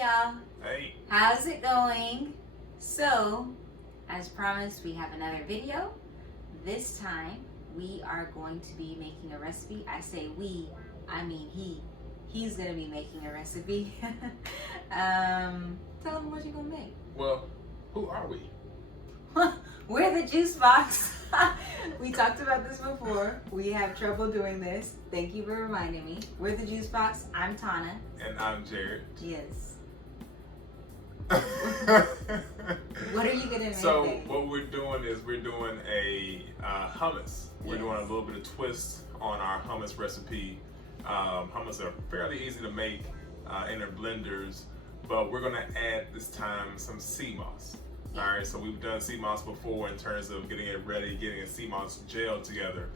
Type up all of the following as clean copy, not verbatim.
y'all. Hey. How's it going? So, as promised, we have another video. This time, we are going to be making a recipe. I say we, I mean he. He's gonna be making a recipe. Tell him what you're gonna make. Well, who are we? We're the Juice Box. We talked about this before. We have trouble doing this. Thank you for reminding me. We're the Juice Box. I'm Tana. And I'm Jarrett. Yes. What are you gonna make? So what we're doing is we're doing a hummus. We're doing a little bit of twist on our hummus recipe. Hummus are fairly easy to make in their blenders, but we're gonna add this time some Seamoss. All right, so we've done Seamoss before in terms of getting it ready, getting a Seamoss gel together.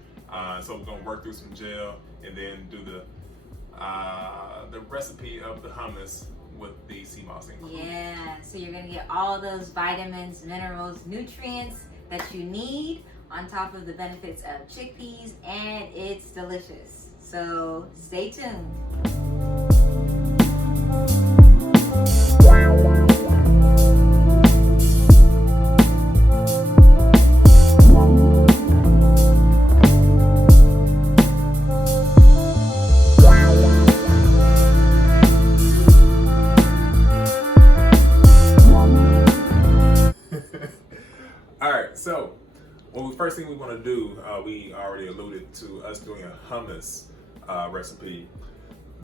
So we're gonna work through some gel and then do the recipe of the hummus with the Seamoss included. Yeah, so you're gonna get all those vitamins, minerals, nutrients that you need on top of the benefits of chickpeas, and it's delicious. So stay tuned. So, first thing we want to do, we already alluded to us doing a hummus recipe.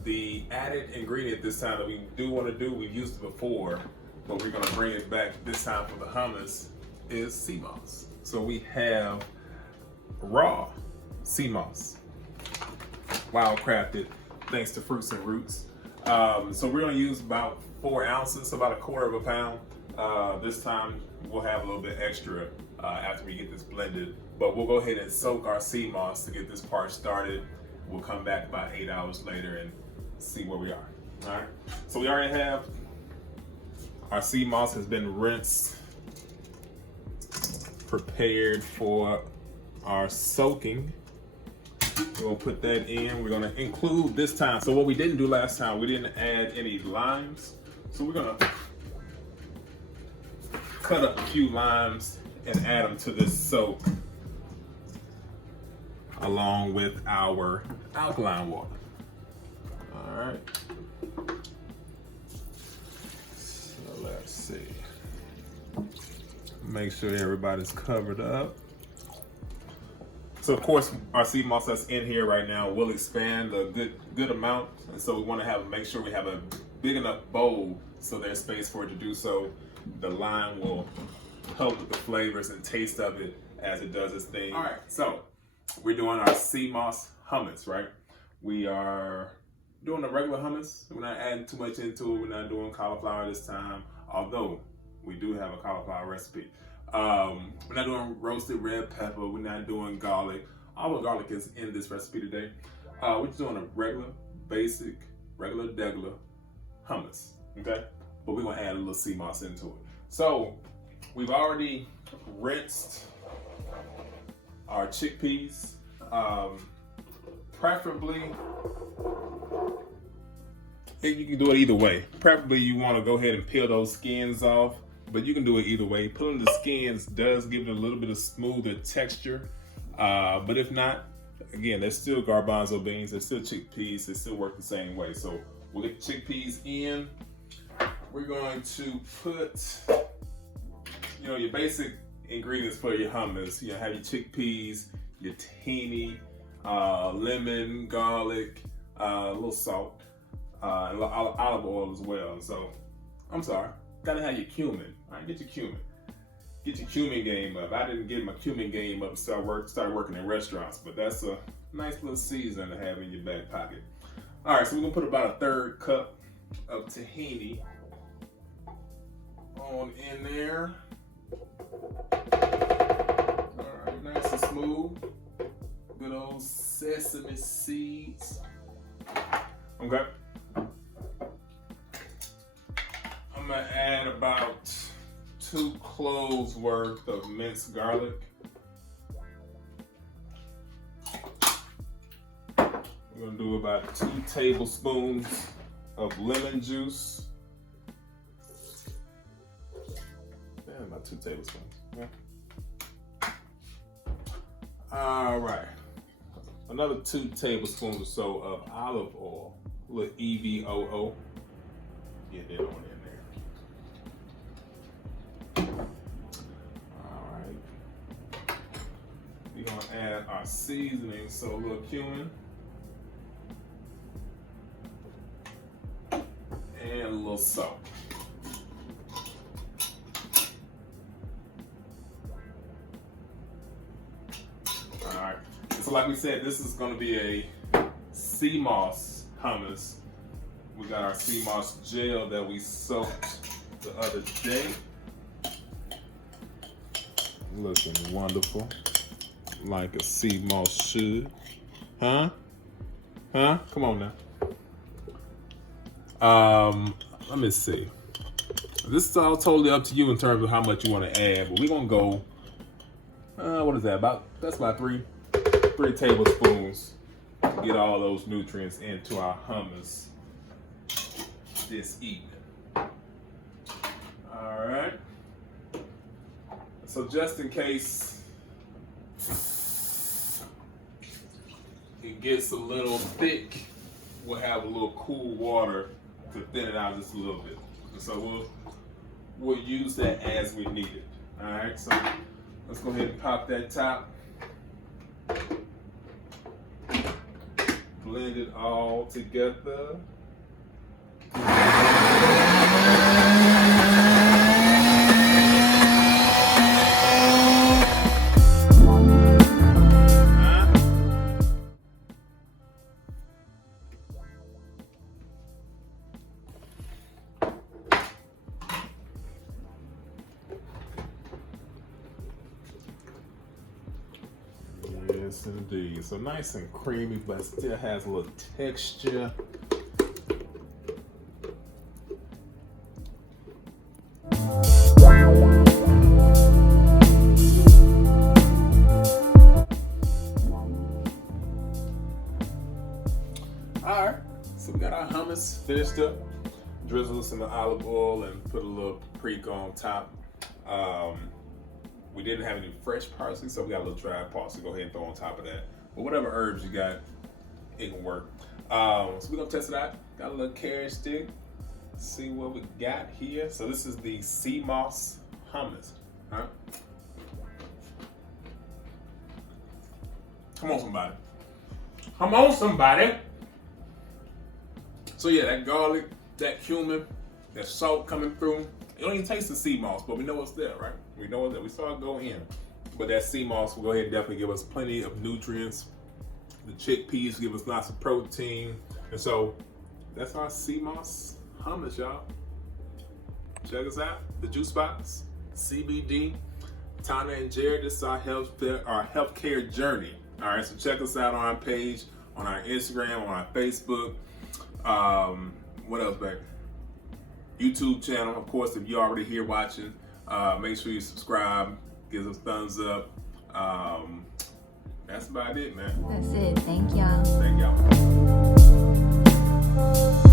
The added ingredient this time that we do want to do, we've used it before, but we're going to bring it back this time for the hummus, is Seamoss. So we have raw Seamoss, wild crafted, thanks to Fruits and Roots. So we're going to use about 4 ounces, about 1/4 pound. This time we'll have a little bit extra after we get this blended, but we'll go ahead and soak our Seamoss to get this part started. We'll come back about 8 hours later and see where we are. All right, so we already have our Seamoss has been rinsed, prepared for our soaking. We'll put that in. We're gonna include this time. So what we didn't do last time, we didn't add any limes. So we're gonna cut up a few limes and add them to this soak along with our alkaline water. All right. So let's see. Make sure everybody's covered up. So of course, our Seamoss that's in here right now will expand a good amount, and so we want to make sure we have a big enough bowl so there's space for it to do so. The lime will help with the flavors and taste of it as it does its thing. All right, so we're doing our Seamoss hummus, right? We are doing a regular hummus. We're not adding too much into it. We're not doing cauliflower this time, although we do have a cauliflower recipe. We're not doing roasted red pepper. We're not doing garlic. All the garlic is in this recipe today. We're just doing a regular, basic, degular hummus, okay? But we're gonna add a little Seamoss into it. So we've already rinsed our chickpeas. Preferably, you can do it either way. Preferably you wanna go ahead and peel those skins off, but you can do it either way. Peeling the skins does give it a little bit of smoother texture. But if not, again, they're still garbanzo beans, they're still chickpeas, they still work the same way. So we'll get the chickpeas in. We're going to put, your basic ingredients for your hummus. You have your chickpeas, your tahini, lemon, garlic, a little salt, and olive oil as well. So, I'm sorry, gotta have your cumin. All right, get your cumin. Get your cumin game up. I didn't get my cumin game up, started working in restaurants, but that's a nice little season to have in your back pocket. All right, so we're gonna put about 1/3 cup of tahini on in there. All right, nice and smooth. Good old sesame seeds. Okay. I'm gonna add about 2 cloves worth of minced garlic. We're gonna do about 2 tablespoons of lemon juice. about 2 tablespoons. Yeah. All right. Another 2 tablespoons or so of olive oil. A little EVOO. Get that on in there. All right. We're gonna add our seasoning, so a little cumin. And a little salt. Alright, so like we said, this is going to be a Seamoss hummus. We got our Seamoss gel that we soaked the other day. Looking wonderful, like a Seamoss should. Huh? Come on now. Let me see. This is all totally up to you in terms of how much you want to add, but we're gonna go. What is that? That's about 3 tablespoons to get all those nutrients into our hummus this evening. All right. So just in case it gets a little thick, we'll have a little cool water to thin it out just a little bit. And so we'll use that as we need it. All right, so let's go ahead and pop that top. Blend it all together. Yes, indeed. So nice and creamy, but still has a little texture. All right, so we got our hummus finished up. Drizzle some olive oil and put a little paprika on top. We didn't have any fresh parsley, so we got a little dry parsley. Go ahead and throw on top of that. But whatever herbs you got, it can work. So we're gonna test it out. Got a little carrot stick. See what we got here. So this is the Seamoss hummus. All right. Come on, somebody. Come on, somebody. So yeah, that garlic, that cumin, that salt coming through. You don't even taste the Seamoss, but we know it's there, right? We know that we saw it go in. But that Seamoss will go ahead and definitely give us plenty of nutrients. The chickpeas give us lots of protein. And so that's our Seamoss hummus, y'all. Check us out. The Juice Box, CBD, Tana and Jarrett. This is our healthcare journey. All right, so check us out on our page, on our Instagram, on our Facebook. What else, baby? YouTube channel, of course. If you're already here watching, make sure you subscribe, give us a thumbs up. That's about it, man. That's it. Thank y'all. Thank y'all.